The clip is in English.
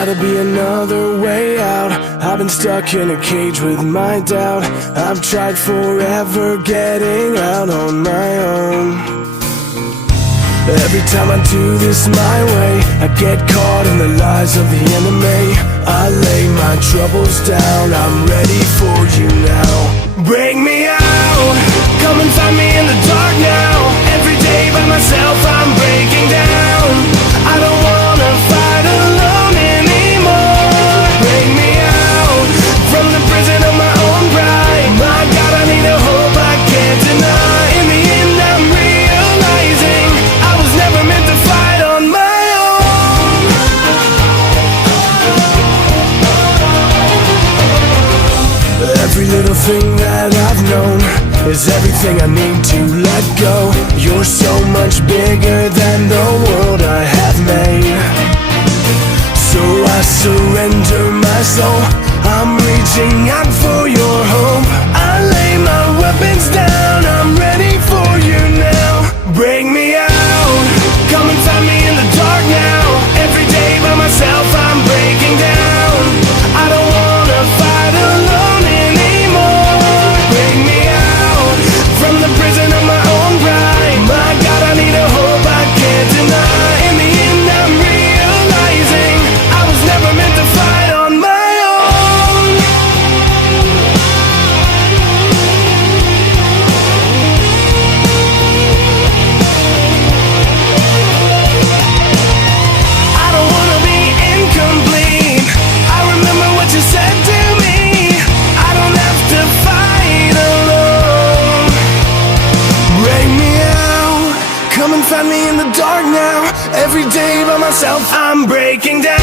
gotta be another way out. I've been stuck in a cage with my doubt. I've tried forever getting out on my own. Every time I do this my way, I get caught in the lies of the enemy. I lay my troubles down, I'm ready for you now. Bring me out, come and find me in the dark now. Every day by myself I'm breaking down. I don't wanna fight alone anymore. Bring me out, from the prison of my own pride. My God, I need a hope I can't deny. In the end I'm realizing I was never meant to fight on my own. Every little thing that I've known is everything I need to let go. You're so much bigger than the world I have made. So I surrender my soul, I'm reaching out for your hope. I lay my weapons down, I'm ready for you now. Bring me out, come and find me in the dark now. Every day by myself I'm breaking down. I don't wanna fight alone anymore. Bring me out, from the prison of my own pride. My God, I need a hope I can't deny. In the end I'm realizing I was never meant to fight on my own. I don't wanna be incomplete. I remember what you said to me. I don't have to fight alone. Bring me out, come and find me in the dark now. Every day by myself I'm breaking down.